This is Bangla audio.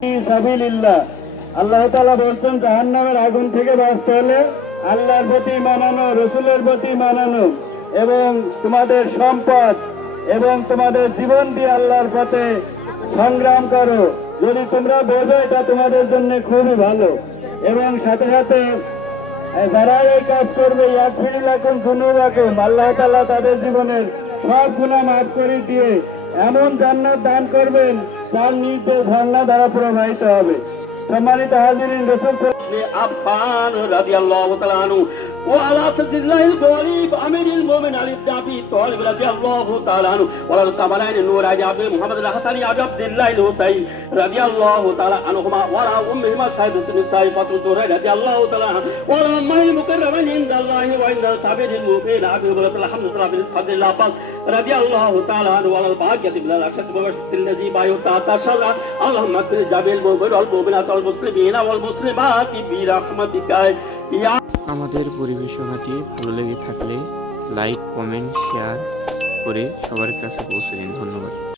সাবিলিল্লাহ। আল্লাহ তাআলা বলছেন জাহান্নামের আগুন থেকে বাঁচতে হলে আল্লাহর প্রতি মানানো, রসুলের প্রতি মানানো এবং তোমাদের সম্পদ এবং তোমাদের জীবন দিয়ে আল্লাহর পথে সংগ্রাম করো। যদি তোমরা বোঝো এটা তোমাদের জন্য খুবই ভালো। এবং সাথে সাথে যারা এই কাজ করবে ইয়াগফিরুলাকুম যুনুবাকুম, আল্লাহ তাআলা তাদের জীবনের সব গুনাহ মাফ করে দিয়ে এমন জান্নাত দান করবেন তার নির্দেশ ঝর্ণা দ্বারা প্রবাহিত হবে। সম্মানিত হাজিরিন, রাসূল আফফান রাদিয়াল্লাহু তাআলা আনহু وعلى سيد الله الغالب امير المؤمنين علي بن ابي طالب رضي الله تعالى عنه وعلى الكمالين النور ابي محمد الحسن ابي عبد الله الحسين رضي الله تعالى عنهما وعلى امهما سيدة النساء فاطمة رضي الله تعالى عنها وعلى امه المكرمين عند الله وعند سابر المؤمنين ابي هريرة الحمد لله بالفضل الله رضي الله تعالى عنه وعلى الباقية من الاشد والشد الذي بايعوا تحت الشجرة اللهم اغفر جميع المؤمنين والمؤمنات والمسلمين والمسلمات برحمتك يا আমাদের পরিবেশনাটি ভালো লেগে থাকলে লাইক, কমেন্ট, শেয়ার করে সবার কাছে পৌঁছে দিন। ধন্যবাদ।